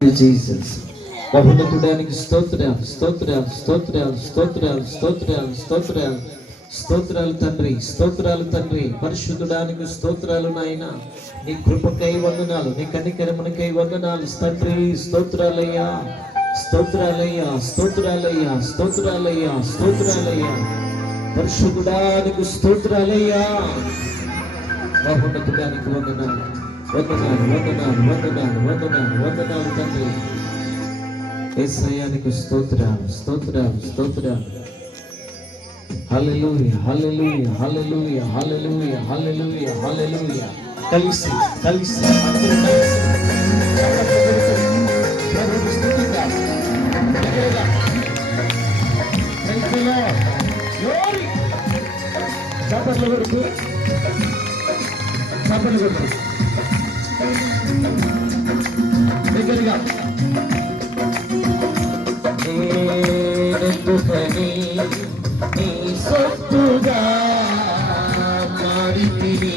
Jesus మహోన్నతుడానికి స్తోత్రాలు స్తోత్రాలు స్తోత్రాలు స్తోత్రాలు స్తోత్రాలు స్తోత్రాలు స్తోత్రాలు తండ్రి, స్తోత్రాలు తండ్రి, పరిశుద్ధుడానికి స్తోత్రాలు నాయన. నీ కృపకై వందనాలు, నీ కనికరమునకై వందనాలు తండ్రి. స్తోత్రాలయ్యా, స్తోత్రాలయ్యా, స్తోత్రాలయ్యా, స్తోత్రాలయ్యా, స్తోత్రాలయ్యా, పరిశుద్ధుడానికి స్తోత్రాలయ్యా. మహోన్నతుడానికి వందనాలు, వందనాలు, వందనాలు, వందనాలు, వందనాలు, వందనాలు తండ్రి. యేసయ్యానికి స్తోత్రాలు, స్తోత్రాలు, స్తోత్రాలు. హల్లెలూయా, హల్లెలూయా, హల్లెలూయా, హల్లెలూయా, హల్లెలూయా, హల్లెలూయా. కలిసి కలిసి అందరూ కలిసి ప్రభువుని స్తుతిద్దాం. Praise the Lord. Glory. చప్పట్లు కొడుతూ, చప్పట్లు కొడుతూ దగ్గరగా నేనెందుకని నీ సొత్తుగా మారితిని,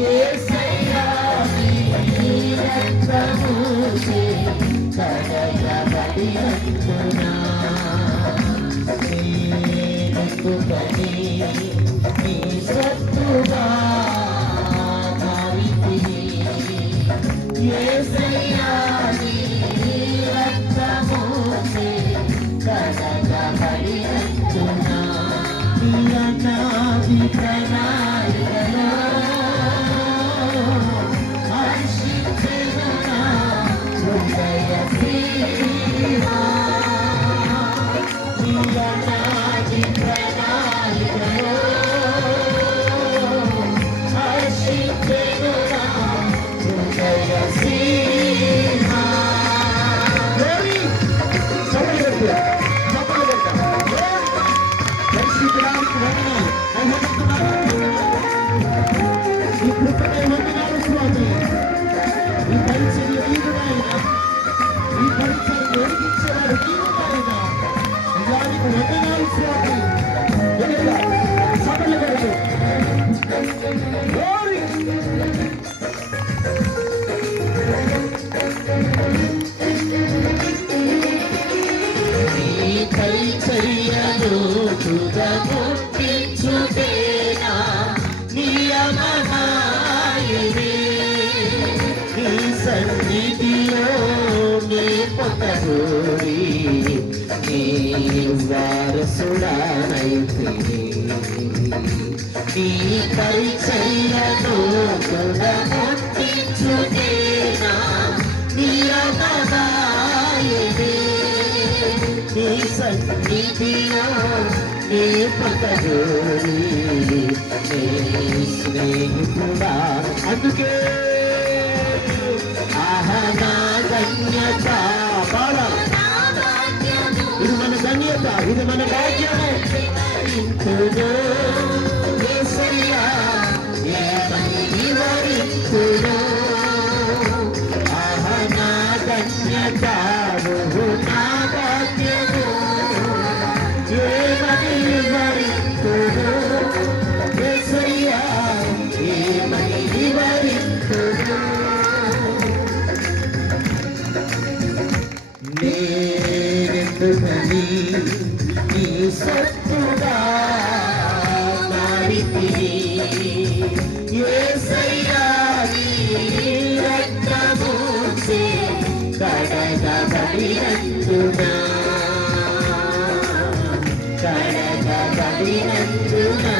యేసయ్యా నీ రక్తముచే కడగబడినందునా. నేనెందుకని నీ సొత్తుగా మారితిని, యేసయ్యా నీ రక్తముచే కడగబడినందునా. నీ అనాది ప్రణాళికలో హర్షించెను నా హృదయ సీమా. నీ అనాది ప్రణాళికలో హర్షించెను నా హృదయ సీమా. సన్నిధిలో నీ పొందగోరి నీ వారసుడానైతిని. నీ పరిచర్యను గుణముట్టించునేనా నియమమాయనే. నీ సన్నిధిలో నీ పొందగోరి నీ స్నేహితుడా. అందుకే నా ధన్యత, ఇది మన ధన్యత, ఇది మన భాగ్యము. యేసయ్యా ఏమని వివరింతును. నా ధన్యత, నా భాగ్యము, ఏమని వివరింతును. యేసయ్యా ఏమని వివరింతును. నేనెందుకని నీ సొత్తుగా మారితిని, యేసయ్యా నీ రక్తముచే కడగబడినందునా. కడగబడినందునా,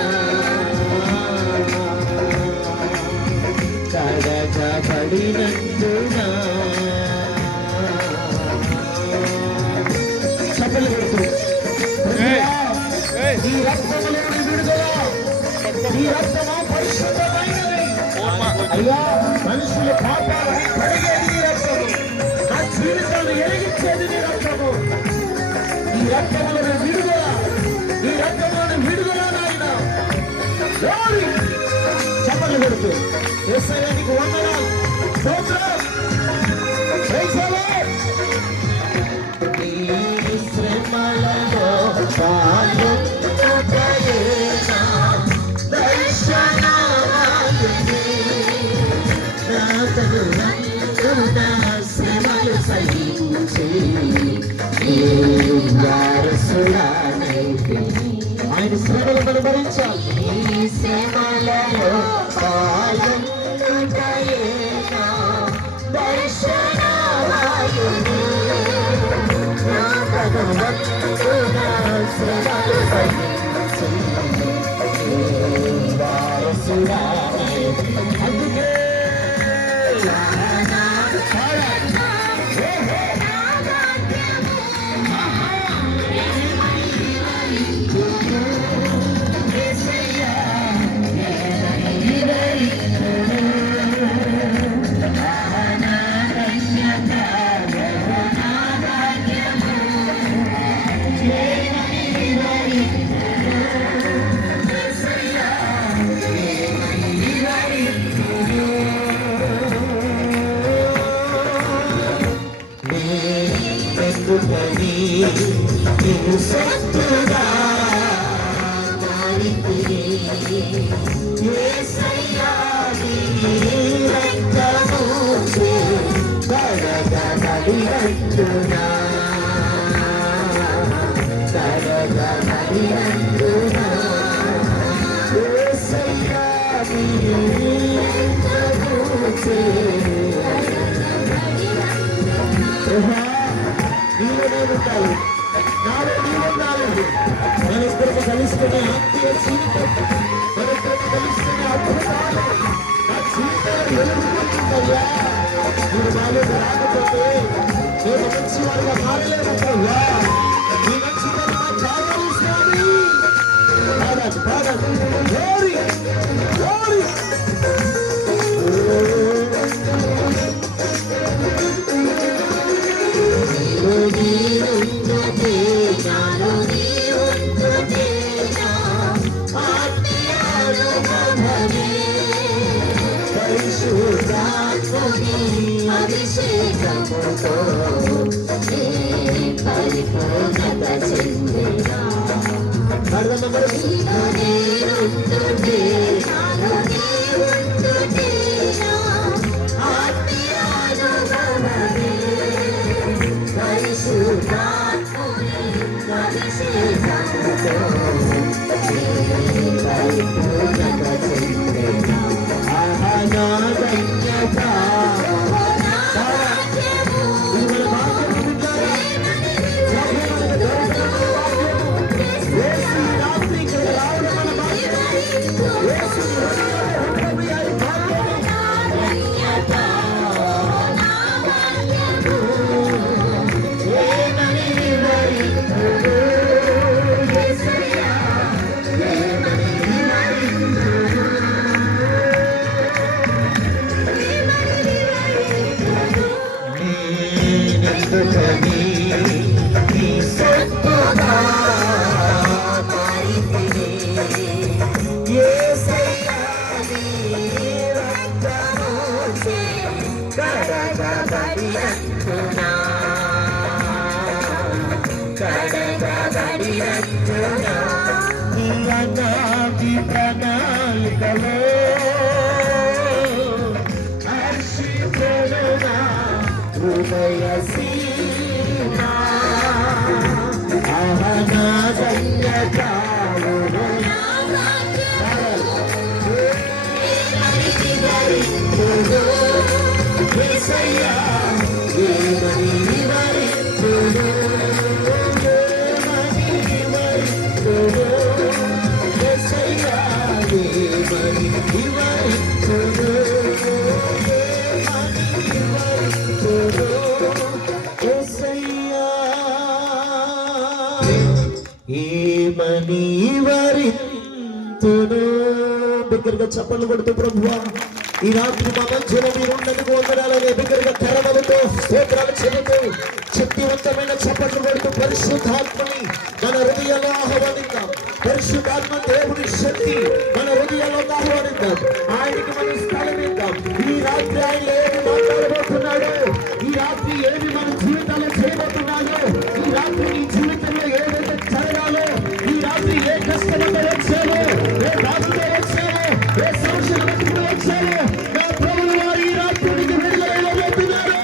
కడగబడినందునా. ఈ రక్తములోని విడుదల, ఈ రక్తము పరిశుద్ధమైనది. అయ్యా, మనుషుల పాపాలని కడిగేది నీ రక్తము, నా జీవితాన్ని ఎరిగించేది నీ రక్తము. ఈ రక్తములోని విడుదల, ఈ రక్తములోని విడుదల నాయన. చప్పట్లు కొడుతూ యేసయ్యానికి వందనాలు, స్తోత్రం. శ్రమలలో పాలుపయేనా దర్శనమాయనే. నా తను శ్రమ సహించి వారసురానైతే ఆయన శ్రమలు మనం భరించాలి. ఈ శ్రమలలో పాల్గొనుటయే నా దర్శనవాయుని. నా భగవంతుడా శ్రమలు సహించి వారసురానైతే. అందుకే సత్తుగా మారితిని యేసయ్యా నీ రక్తముచే కడగబడినందునా కడగబడినందునా యేసయ్యా నీ రక్తముచే నీవుండాలి, నాలో నీవుండాలి. మనిద్దరికి కలుసుకునే ఆత్మీయ జీవితం, మనిద్దరికి కలుసుకునే అద్భుతాలు నా జీవితంలో వెలుగుతుందయ్యా. మీరు నాలో రాకపోతే నేను మంచి వారిగా మారలేకపోయా. నీ మంచితనం నాకు కావాలి స్వామి. పాడాలి పాడాలి గ్లోరీ గ్లోరీ. అభిషేకముతో పరిపూర్ణత చెందినా ప్రణాళికలో హర్షితులుగా హృదయ సీనా బిగ్గరగా చప్పట్లు కొడుతూ ప్రభువా ఈ రాత్రి మా మధ్యలో మీరు ఉన్నందుకు వందనాలనే బిగ్గరగా కరవలతో స్తోత్రాలు చెబుతూ శక్తివంతమైన చప్పట్లు కొడుతూ పరిశుద్ధాత్మని మన హృదయాల్లో ఆహ్వానిద్దాం. పరిశుద్ధాత్మ దేవుని శక్తి మన హృదయాల్లో ఆహ్వానిద్దాం. ఆయనకి మనం స్థలం ఇద్దాం. ఈ రాత్రి ఆయన ఏమి మాట్లాడబోతున్నాడు, ఈ రాత్రి ఏమి మన జీవితాల్లో చేయబోతున్నాడు, ఈ రాత్రి నీ జీవితంలో ఏదైతే జరగాలో, ఈ రాత్రి ఏ కష్టంతో వచ్చారో, ఏ బాధతో వచ్చారో, ఏ సమస్యలు వచ్చారో, నా ప్రభువు వారు ఈ రాత్రికి విడుదల ఇవ్వబోతున్నారు.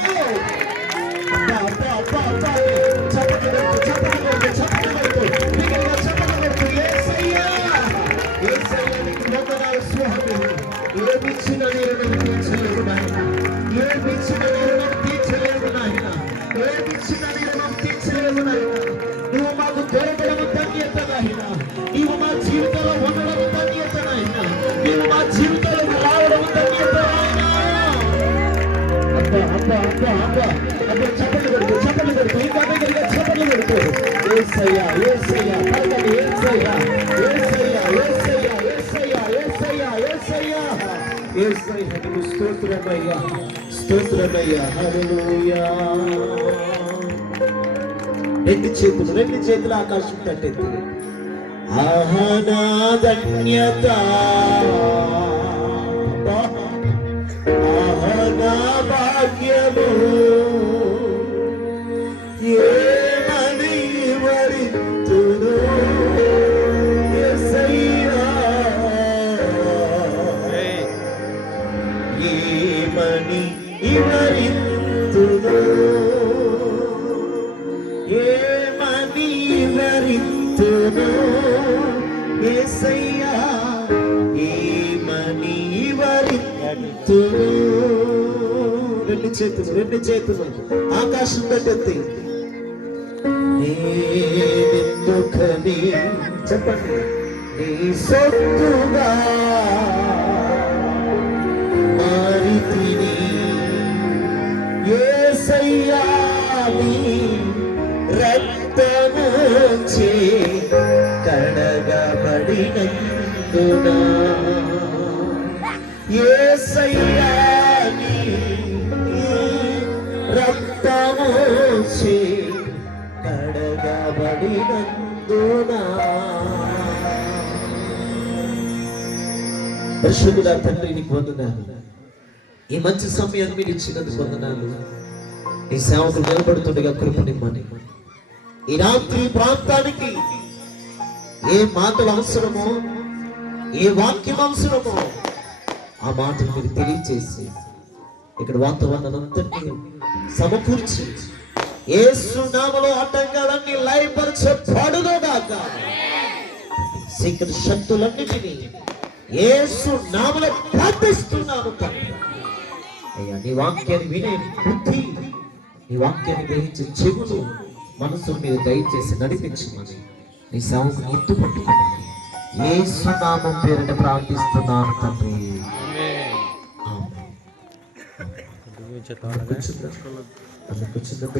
చప్పట్లు కొడుతూ ఇంకా దగ్గరగా చప్పట్లు కొడుతూ యేసయ్యా యేసయ్యా పలకండి యేసయ్యా యేసయ్యా యేసయ్యా యేసయ్యా యేసయ్యా యేసయ్యా యేసయ్యా నీకు స్తోత్రమయ్యా స్తోత్రమయ్యా హల్లెలూయా. రెండు చేతులు ఆకాశం తట్టెత్తి ఆహనా ధన్యత ఆహనా భాగ్యము ఏమని వివరింతును యేసయ్యా ఏమని వివరింతును ఏమని వివరింతును యేసయ్యా ఏమని వివరింతును. రెండు చేతులు ఆకాశం తట్టెత్తి నేనెందుకని చెప్పండి నీ సొత్తుగా మారితిని యేసయ్యా నీ రక్తముచే కడగబడినందున యేసయ్యా నీ రక్తముచే కడగబడినందున. పరిశుద్ధుడా తండ్రి నీకు వందనాలు. ఈ మంచి సమయాన్ని మీరు ఇచ్చినందుకు వందనాలు. ఈ సేవకులు నిలబడుతుండగా కృపనిమ్మని ఈ రాత్రి ప్రాంతానికి ఏ మాటలు అవసరమో ఏ వాక్యం అవసరమో ఆ మాటలు మీరు తెలియచేసి ఇక్కడ వాతావరణాన్నంతటినీ సమకూర్చి యేసు నామములో ఆటంకాలన్నీ లయపరచబడునుగాక. శీఘ్ర శక్తులన్నిటినీ యేసు నామములో ప్రార్థిస్తున్నాము తండ్రి. అయ్యా నీ వాక్యాన్ని వినే బుద్ధి నీ వాక్యాన్ని గ్రహించే చెవులు మనసును మీరు దయచేసి నడిపించమని నీ సేవకుని ఎత్తు పట్టుకోమని యేసు నామం పేరున ప్రార్థిస్తున్నాను తండ్రి. ఆమేన్.